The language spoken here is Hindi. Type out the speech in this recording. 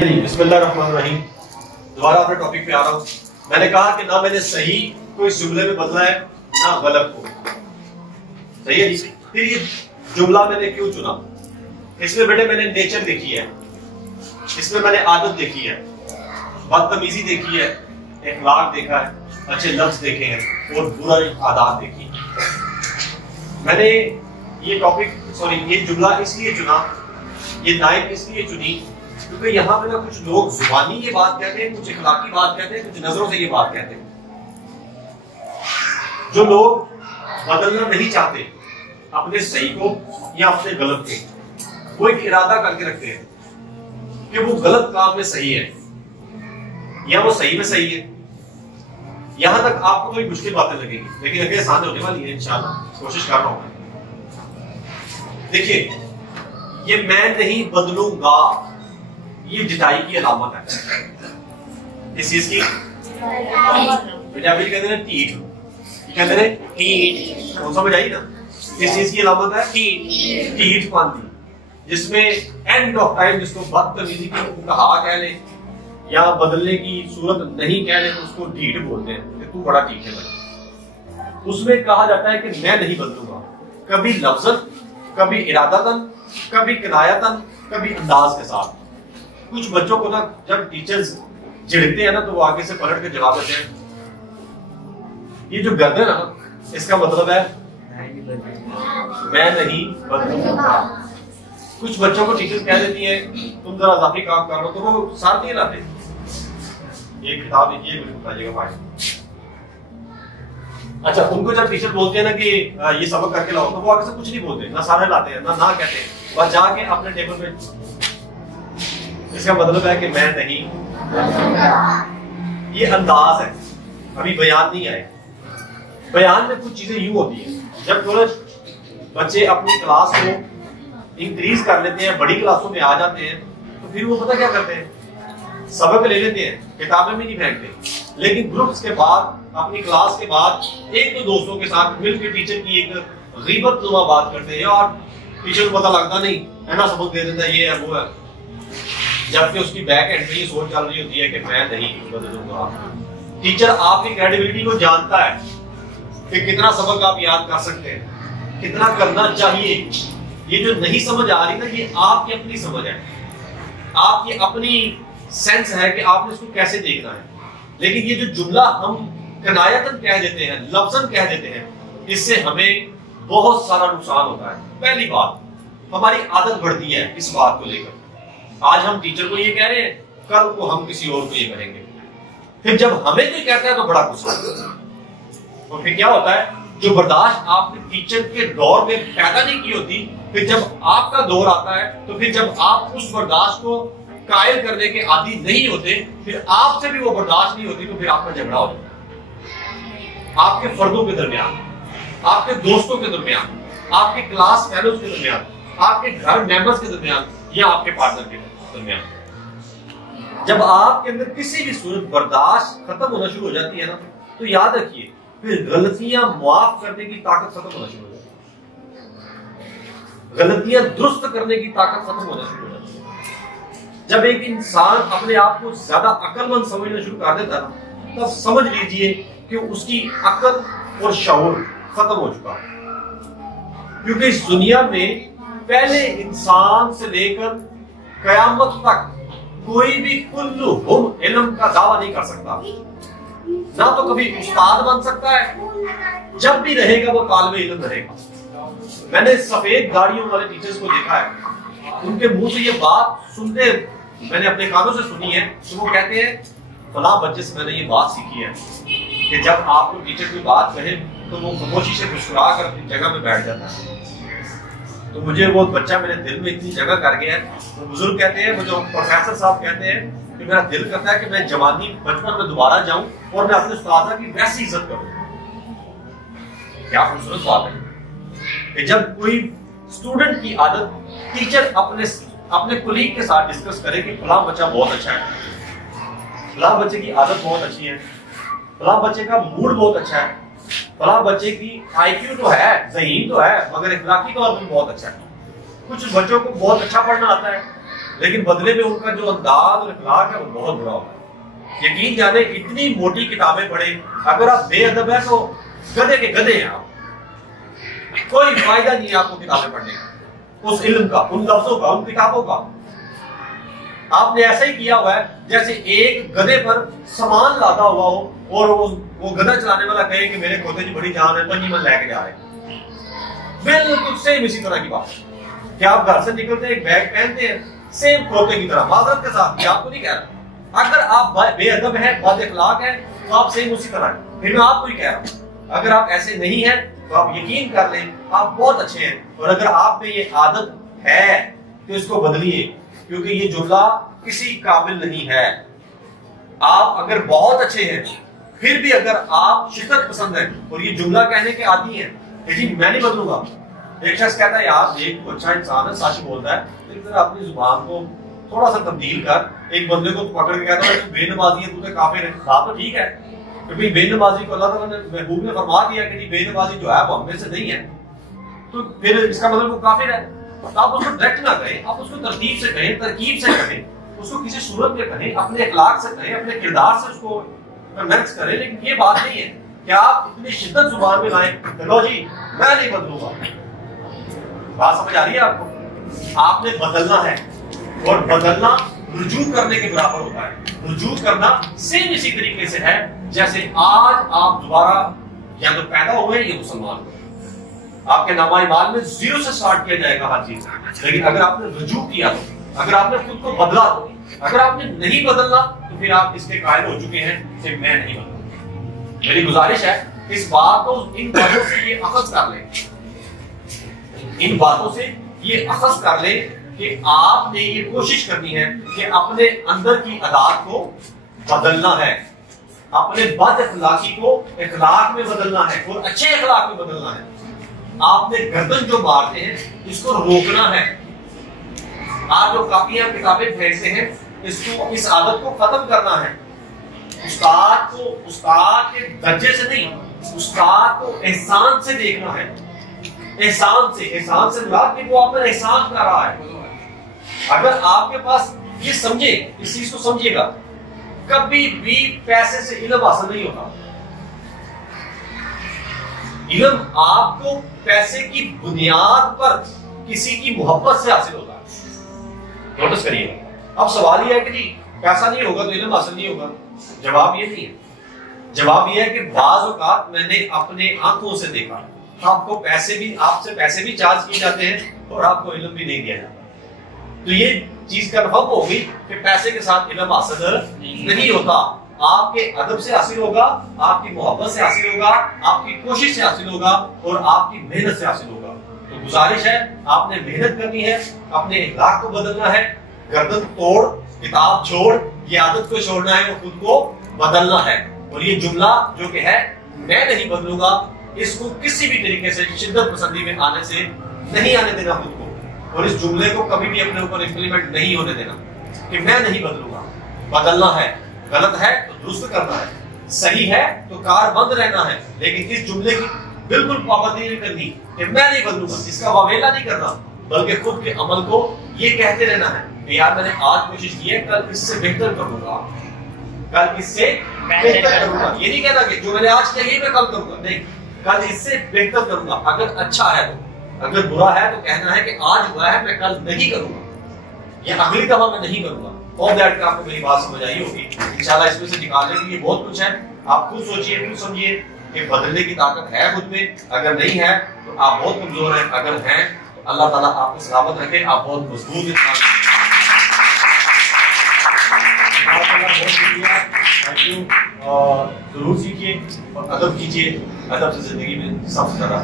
बिस्मिल्लाहिर्रहमानिर्रहीम। दोबारा अपने टॉपिक पे आ रहा हूँ। मैंने कहा कि ना मैंने सही को इस जुमले में बदला है ना गलत को। सही है जी। फिर ये जुमला मैंने क्यों चुना? इसमें बेटे मैंने नेचर देखी है, इसमें मैंने आदत देखी है, बदतमीजी देखी है, इखलाक देखा है, अच्छे लफ्ज देखे हैं और बुरा आदत देखी है। मैंने ये जुमला इसलिए चुना, ये नायब इसलिए चुनी क्योंकि यहाँ पे ना कुछ लोग जुबानी ये बात कहते हैं, कुछ इखलाकी बात कहते हैं, कुछ नजरों से ये बात कहते हैं। जो लोग बदलना नहीं चाहते अपने सही को या अपने गलत को, वो एक इरादा करके रखते हैं कि वो गलत काम में सही है या वो सही में सही है। यहां तक आपको कोई मुश्किल बातें लगेगी, लेकिन अगले आसान होने वाली है इंशाल्लाह। कोशिश कर रहा हूं। देखिए, ये मैं नहीं बदलूंगा, ये जिताई की अलामत है। इस चीज की पंजाबी कहते हैं टीठ, कहते हैं टीठ, समझ आई ना? इस चीज की अलामत है टीठ पांती, जिसमें एंड ऑफ टाइम जिसको बदतमीजी की कहा कह ले या बदलने की सूरत नहीं कह ले तो उसको ढीठ बोलते हैं कि तू बड़ा ठीक है भाई। उसमें कहा जाता है कि मैं नहीं बदलूंगा, कभी लफ्ज़न, कभी इरादतन, कभी किनायतन, कभी अंदाज के साथ। कुछ बच्चों को ना जब टीचर्स चिढ़ते हैं ना तो वो आगे से पलट के जवाब देते हैं, ये जो गर्दन है ना, इसका मतलब है मैं नहीं बदलूंगा। कुछ बच्चों को टीचर्स कह देती है तुम जरा इजाफी काम कर लो, तो वो साथ नहीं लाते। ये किताब लिखिए, मुझे बताइएगा भाई। अच्छा, उनको जब टीचर बोलते हैं ना कि ये सबक करके लाओ, तो वो आगे से कुछ नहीं बोलते, ना सारे लाते हैं ना कहते हैं, बस जाके अपने टेबल पे। इसका मतलब है कि मैं नहीं, ये अंदाज है, अभी बयान नहीं आए। बयान में कुछ चीजें यूं होती है, जब थोड़े बच्चे अपनी क्लास को इंक्रीज कर लेते हैं, बड़ी क्लासों में आ जाते हैं, तो फिर वो पता क्या करते हैं, सबक ले लेते हैं, किताबें भी नहीं फेंकते, लेकिन ग्रुप्स के बाद, अपनी क्लास के बाद एक दो दोस्तों के साथ मिलकर टीचर की एक गीबत नुमा बात करते हैं। यार टीचर को पता लगता नहीं है ना, सबक दे देता है, ये है वो है, जबकि उसकी बैक एंड में ये सोच चल रही होती है कि मैं नहीं बदलूंगा। टीचर आपकी क्रेडिबिलिटी को जानता है कि कितना सबक आप याद कर सकते हैं, कितना करना चाहिए। ये जो नहीं समझ आ रही ना, ये आपकी अपनी समझ है, आपकी अपनी सेंस है कि आपने इसको कैसे देखना है। लेकिन ये जो जुमला हम कनायतन कह देते हैं, लफ्ज़न कह देते हैं, इससे हमें बहुत सारा नुकसान होता है। पहली बात, हमारी आदत बढ़ती है इस बात को लेकर। आज हम टीचर को ये कह रहे हैं, कल को हम किसी और को ये कहेंगे, फिर जब हमें कोई कहता है तो बड़ा गुस्सा आता है। और फिर क्या होता है, जो बर्दाश्त आपने टीचर के दौर में पैदा नहीं की होती, फिर जब आपका दौर आता है, तो फिर जब आप उस बर्दाश्त को कायल करने के आदी नहीं होते, फिर आपसे भी वो बर्दाश्त नहीं होती, तो फिर आपका झगड़ा हो जाता है। आपके फर्दों के दरमियान, आपके दोस्तों के दरमियान, आपके क्लास फेलोज के दरमियान, आपके घर मेंबर्स के दरमियान या आपके पार्टनर के दरमियान। जब आपके अंदर किसी भी सूरत बर्दाश्त खत्म होना शुरू हो जाती है ना, तो याद रखिए फिर गलतियां माफ करने की ताकत खत्म होना शुरू हो जाती है, गलतियां दुरुस्त करने की ताकत खत्म होना शुरू हो जाती है। जब एक इंसान अपने आप को ज्यादा अक्लमंद समझना शुरू कर देता है, तब समझ लीजिए कि उसकी अक्ल और शऊर खत्म हो चुका है। क्योंकि इस दुनिया में पहले इंसान से लेकर कयामत तक कोई भी कुल्लुहुम इल्म का दावा नहीं कर सकता। ना तो कभी उस्ताद बन सकता है, जब भी रहेगा वो तालिबे इल्म रहेगा। मैंने सफेद दाढ़ियों वाले टीचर्स को देखा है, उनके मुंह से ये बात सुनते मैंने अपने कानों से सुनी है, तो वो कहते हैं फलां बच्चे से मैंने ये बात सीखी है कि जब आपको टीचर कोई बात कहे तो वो खामोशी से मुस्कुरा कर अपनी जगह में बैठ जाता है। तो मुझे वो बच्चा मेरे दिल में इतनी जगह कर गया है। वो बुजुर्ग कहते हैं, मुझे प्रोफेसर साहब कहते हैं कि मेरा दिल करता है कि मैं जवानी बचपन में दोबारा जाऊं और मैं अपने उस्ताद की वैसी इज्जत करूं। क्या खूबसूरत बात है कि जब कोई स्टूडेंट की आदत टीचर अपने कुलीग के साथ डिस्कस करे कि फलां बच्चा बहुत अच्छा है, फलां बच्चे की आदत बहुत अच्छी है, फलां बच्चे का मूड बहुत अच्छा है, फलां बच्चे की IQ तो है, ज़हीन तो है, मगर इखलाकी तौर पर बहुत अच्छा है। कुछ बच्चों को बहुत अच्छा पढ़ना आता है, लेकिन बदले में उनका जो अंदाज और इखलाक है वो बहुत बुरा होता है। यकीन जाने इतनी मोटी किताबें पढ़े, अगर आप बेअदब है तो गधे के गधे हैं आप, कोई फायदा नहीं है आपको किताबें पढ़ने का, उस इल्म का, उन लफ्जों का, उन किताबों का। आपने ऐसा ही किया हुआ है जैसे एक गधे पर सामान लादा हुआ हो और वो गधा चलाने वाला कहे कि मेरे खोते की बड़ी जान है, पंजी मन लेके जा रहे हैं। बिल्कुल सेम इसी तरह की बात। क्या आप घर से निकलते हैं एक बैग पहनते हैं सेम खोते की तरह, माजरत के साथ, आपको नहीं कह रहा। अगर आप बेअदब है, बद-अखलाक है, तो आप सेम उसी तरह है। फिर मैं आपको ही कह रहा हूं, अगर आप ऐसे नहीं है तो आप यकीन कर लें आप बहुत अच्छे हैं। और अगर आप में ये आदत है तो इसको बदलिए, क्योंकि ये जुमला किसी काबिल नहीं है। आप अगर बहुत अच्छे हैं फिर भी अगर आप शिद्दत पसंद है और ये जुमला कहने के आदी हैं कि जी मैं नहीं बदलूंगा। एक शख्स कहता है यार देख तो अच्छा इंसान है, सच बोलता है, लेकिन अपनी जुबान को थोड़ा सा तब्दील कर। एक बंदे को पकड़ के कहता है तू बेनमाजी है, तू तो काफिर है। बात तो ठीक है, क्योंकि बेनमाजी को अल्लाह ताला ने महबूब ने फरमा दिया कि बेनमाजी जो है वो हम में से नहीं है, तो फिर इसका मतलब वो काफिर है। तो आप उसको डायरेक्ट ना कहें, आप उसको तरतीब से कहें, तरकीब से कहें, उसको किसी सूरत में कहें, अपने अखलाक से कहें, अपने किरदार से उसको कन्वेंस करें। लेकिन ये बात नहीं है कि आप इतनी शिद्दत जुबान में लाएं, लो जी मैं नहीं बदलूंगा। बात समझ आ रही है आपको? आपने बदलना है, और बदलना रुजू करने के बराबर होता है। रुजू करना सेम इसी तरीके से है जैसे आज आप दोबारा या तो पैदा हुए या मुसलमान हुए, आपके नामा ईमान में 0 से स्टार्ट किया जाएगा हर चीज। लेकिन अगर आपने रुजू किया तो, अगर आपने खुद को बदला तो, अगर आपने नहीं बदलना तो फिर आप इसके कायल हो चुके हैं कि मैं नहीं बदलूंगा। मेरी गुजारिश है इस बात को, इन बातों से ये अखज़ कर लें, इन बातों से ये अखज़ कर लें कि आपने ये कोशिश करनी है कि अपने अंदर की आदत को बदलना है, अपने बद अखलाकी को इखलाक में बदलना है और अच्छे इखलाक में बदलना है। आपने गर्दन जो मारते हैं इसको रोकना है। आप जो कापियां किताबें फेंकते हैं इसको, इस आदत को खत्म करना है। उस्ताद को उस्ताद के दर्जे से नहीं, उस्ताद को एहसान से देखना है। एहसान से मुराद कि वो आप पर एहसान कर रहा है। अगर आपके पास ये समझे, इस चीज को समझिएगा, कभी भी पैसे से इल्म हासिल नहीं होता। इल्म आपको पैसे की बुनियाद पर किसी की मोहब्बत से हासिल होता है। नोटिस करिएगा। अब सवाल यह है कि जी पैसा नहीं होगा तो इल्म हासिल नहीं होगा। जवाब ये नहीं है। जवाब यह है कि बाज़ औक़ात मैंने अपने आंखों से देखा, आपको आपसे पैसे भी चार्ज किए जाते हैं और आपको इल्म भी नहीं दिया जाता। तो ये चीज कन्फर्म होगी कि पैसे के साथ इल्म हासिल नहीं होता। आपके अदब से हासिल होगा, आपकी मोहब्बत से हासिल होगा, आपकी कोशिश से हासिल होगा और आपकी मेहनत से हासिल होगा। तो गुजारिश है आपने मेहनत करनी है, अपने इखलाक को बदलना है। गर्दन तोड़, किताब छोड़, ये आदत को छोड़ना है, वो खुद को बदलना है। और ये जुमला जो कि है मैं नहीं बदलूंगा, इसको किसी भी तरीके से शिद्दत पसंदी में आने से नहीं आने देना खुद को। और इस जुमले को कभी भी अपने ऊपर इंप्लीमेंट नहीं होने देना कि मैं नहीं बदलूंगा। बदलना है, गलत है तो दुरुस्त करना है, सही है तो कारबंद रहना है। लेकिन इस जुमले की बिल्कुल पाबंदी नहीं करनी कि मैं नहीं बदलूंगा, इसका वावेला नहीं करना, बल्कि खुद के अमल को ये कहते रहना है कि यार मैंने आज कोशिश की है, कल इससे बेहतर करूंगा, कल इससे बेहतर करूंगा। ये नहीं कहना कि जो मैंने आज किया ये मैं कल करूंगा, नहीं, कल इससे बेहतर करूंगा। अगर अच्छा है तो, अगर बुरा है तो कहना है कि आज हुआ है मैं कल नहीं करूंगा, या अगली दफा मैं नहीं करूंगा। और दैट का आपको मेरी बात समझ आई होगी। इंशाल्लाह इसमें से निकालने के लिए बहुत कुछ है। आप खुद सोचिए, खुद समझिए कि बदलने की ताकत है खुद में। अगर नहीं है तो आप बहुत कमजोर हैं, अगर हैं तो अल्लाह ताला आपको सलामत रखे, आप बहुत मजबूत इंसान हैं। जरूर सीखिए और अदब कीजिए। अदब से जिंदगी में सबसे ज्यादा